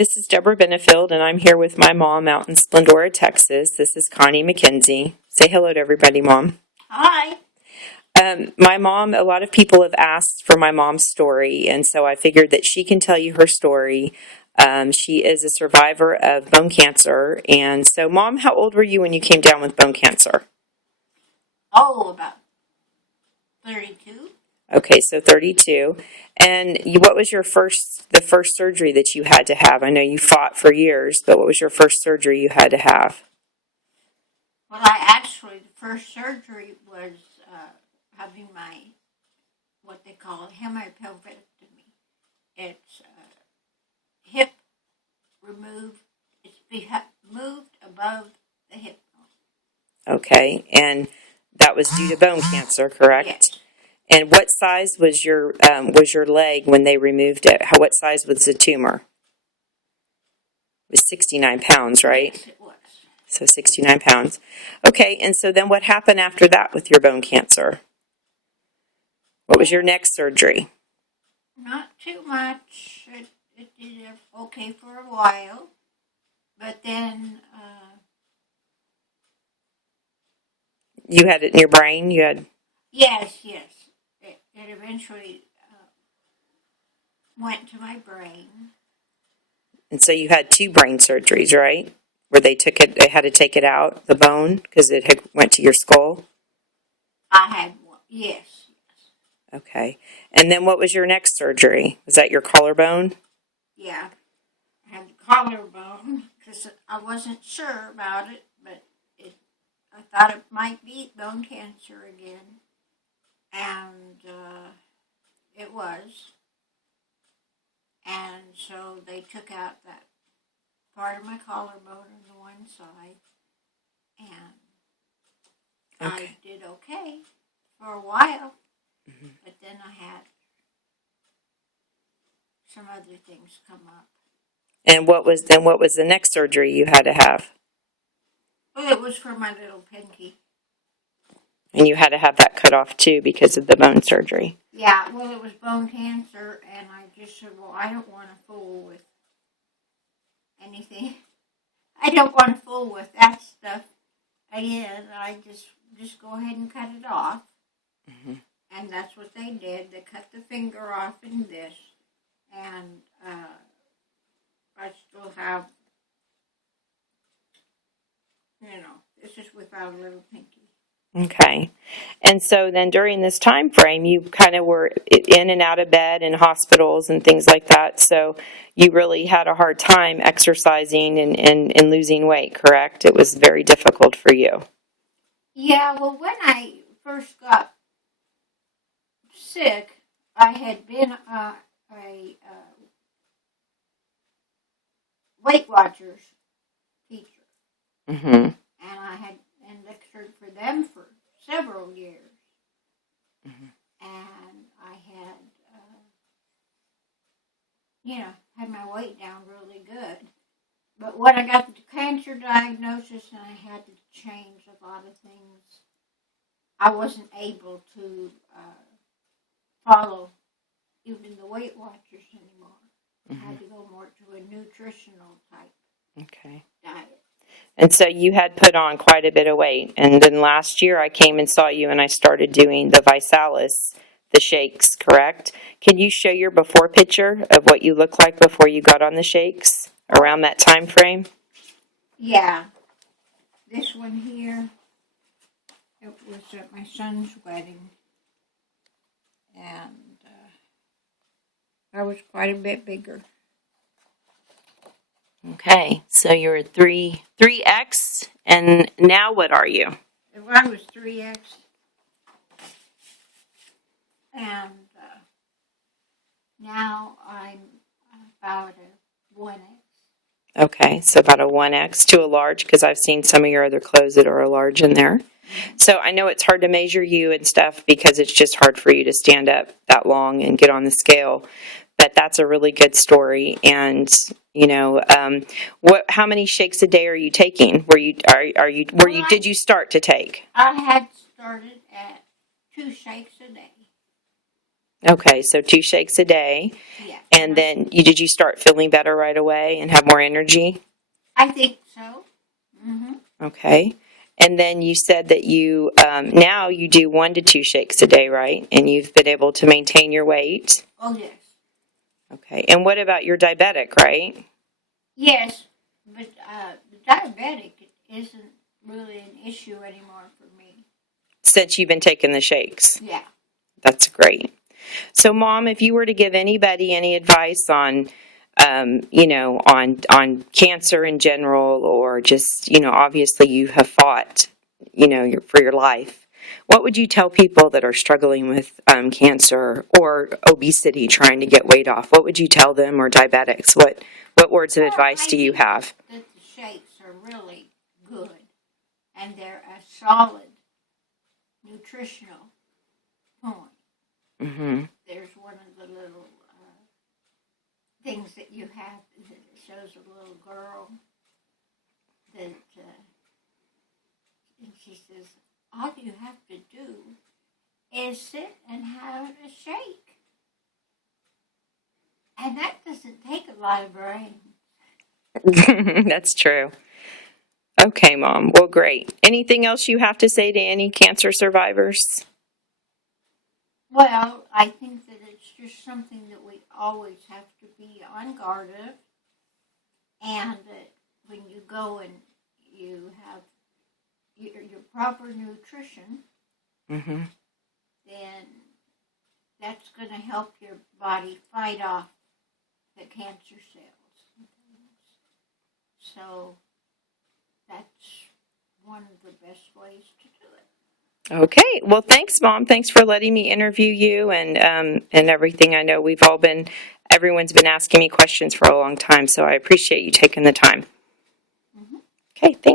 This is Deborah Benefield, and I'm here with my mom out in Splendora, Texas. This is Connie MacKenzie. Say hello to everybody, Mom. Hi. My mom, a lot of people have asked for my mom's story, and so I figured that she can tell you her story. She is a survivor of bone cancer, and so, Mom, how old were you when you came down with bone cancer? Oh, about 32. Okay, so 32. And what was the first surgery that you had to have? I know you fought for years, but what was your first surgery you had to have? Well, the first surgery was having what they call hemipelvectomy. It's hip removed. It's moved above the hip bone. Okay, and that was due to bone cancer, correct? Yes. And what size was your leg when they removed it? What size was the tumor? It was 69 pounds, right? Yes, it was. So 69 pounds. Okay, and so then what happened after that with your bone cancer? What was your next surgery? Not too much. It did okay for a while, but then You had it in your brain? You had... Yes. It eventually went to my brain. And so you had 2 brain surgeries, right? Where they had to take it out, the bone, because it had went to your skull? I had one, yes. Okay. And then what was your next surgery? Was that your collarbone? Yeah. I had the collarbone because I wasn't sure about it, but I thought it might be bone cancer again. And it was. And so they took out that part of my collarbone on the one side. And I did okay for a while. Mm-hmm. But then I had some other things come up. And what was the next surgery you had to have? Well, it was for my little pinky. And you had to have that cut off too because of the bone surgery. Yeah, well, it was bone cancer, and I just said, well, I don't want to fool with anything. I don't want to fool with that stuff again. I just go ahead and cut it off. Mm-hmm. And that's what they did. They cut the finger off in this, and I still have, this is without a little pinky. Okay. And so then during this time frame, you kind of were in and out of bed in hospitals and things like that. So you really had a hard time exercising and losing weight, correct? It was very difficult for you. Yeah, well, when I first got sick, I had been a Weight Watchers teacher. Mm-hmm. And I had lectured for them for several years. Mm-hmm. And I had my weight down really good. But when I got the cancer diagnosis and I had to change a lot of things, I wasn't able to follow even the Weight Watchers anymore. Mm-hmm. I had to go more to a nutritional type diet. And so you had put on quite a bit of weight. And then last year I came and saw you and I started doing the Visalus, the shakes, correct? Can you show your before picture of what you looked like before you got on the shakes around that time frame? Yeah. This one here, it was at my son's wedding. And I was quite a bit bigger. Okay, so you're 3X, and now what are you? I was 3X, and now I'm about a 1X. Okay, so about a 1X to a large, because I've seen some of your other clothes that are a large in there. Mm-hmm. So I know it's hard to measure you and stuff because it's just hard for you to stand up that long and get on the scale. But that's a really good story, and how many shakes a day are you taking? Did you start to take? I had started at 2 shakes a day. Okay, so 2 shakes a day. Yeah. And then did you start feeling better right away and have more energy? I think so. Mm-hmm. Okay. And then you said that you now you do 1 to 2 shakes a day, right? And you've been able to maintain your weight. Oh, yes. Okay. And what about your diabetic, right? Yes, but the diabetic isn't really an issue anymore for me. Since you've been taking the shakes. Yeah. That's great. So, Mom, if you were to give anybody any advice on, on cancer in general, or just, obviously you have fought, for your life, what would you tell people that are struggling with cancer or obesity, trying to get weight off? What would you tell them, or diabetics? What words of advice do you have? That the shakes are really good, and they're a solid nutritional point. Mm-hmm. There's one of the little things that you have that shows a little girl that, and she says, all you have to do is sit and have a shake. And that doesn't take a lot of brain. That's true. Okay, Mom. Well, great. Anything else you have to say to any cancer survivors? Well, I think that it's just something that we always have to be on guard of. And that when you go and you have your proper nutrition, Mm-hmm. then that's going to help your body fight off the cancer cells and things. So that's one of the best ways to do it. Okay. Well, thanks, Mom. Thanks for letting me interview you and everything. I know everyone's been asking me questions for a long time, so I appreciate you taking the time. Mm-hmm. Okay. Thanks.